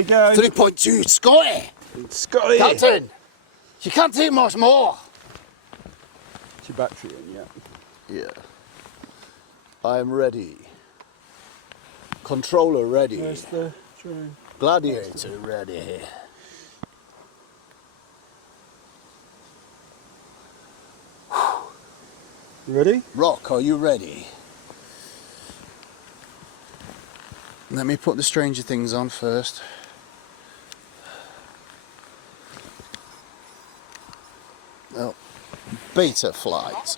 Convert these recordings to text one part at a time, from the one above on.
we go. 3.2, Scotty! Scotty! Captain! You can't take much more! Is your battery in yet? Yeah. I am ready. Controller ready. Where's the drone? Gladiator ready. Ready? Rock, are you ready? Let me put the Stranger Things on first. Oh, beta flight.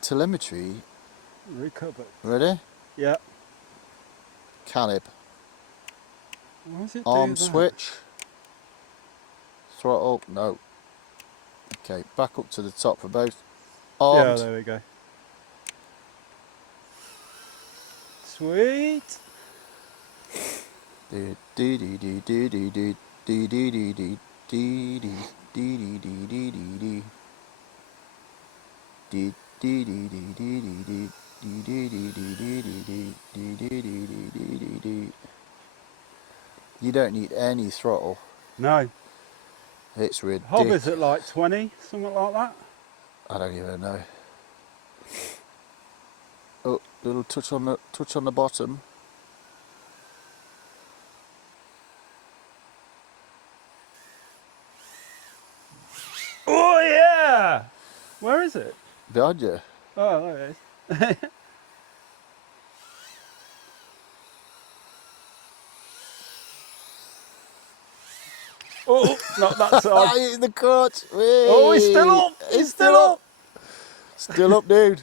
Telemetry Recovered. ready? Yeah. Calib. Why does it Arm do that? switch. Throttle. No. Okay, back up to the top for both. Armed. Yeah, there we go. Sweet. You don't need any throttle. No. It's ridiculous. Hovers at like 20, something like that. I don't even know. Oh, little touch on the bottom. Oh yeah! Where is it? Behind you. Oh, there it is. Oh, not that side. I hit the crotch. Oh, he's still up. He's still up. Still up, dude.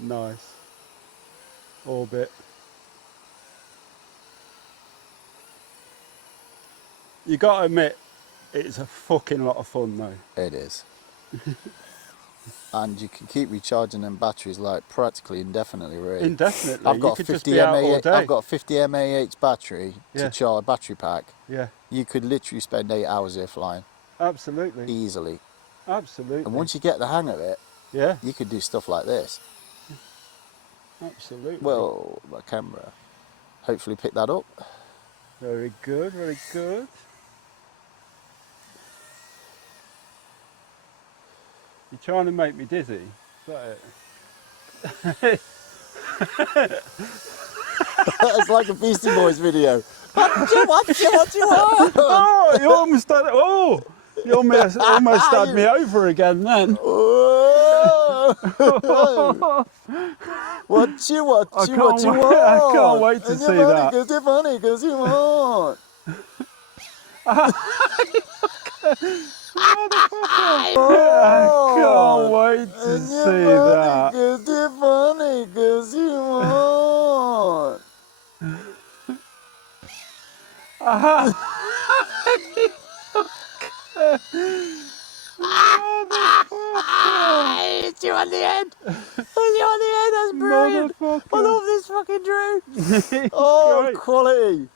Nice. Orbit. You gotta admit, it's a fucking lot of fun though. It is. And you can keep recharging them batteries like practically indefinitely, really. Indefinitely. I've got you a could 50 just be out all mAh. day. I've got a 50 mAh battery Yeah. to charge battery pack. Yeah, You could literally spend 8 hours here flying absolutely. easily. Absolutely. And once you get the hang of it, Yeah, you could do stuff like this. absolutely. Well, my camera. Hopefully pick that up. Very good, very good. You're trying to make me dizzy. Is that it? It's like a Beastie Boys video. What you want? Oh, you almost had it. Oh, you almost had me over again then. Oh. What you want? I can't wait to see that. Cause you're funny, cause you want. I can't wait to see that. Cause you're funny, cause you want. It's you on the end. It's you on the end. That's brilliant. I love this fucking drone. Oh, Great. quality.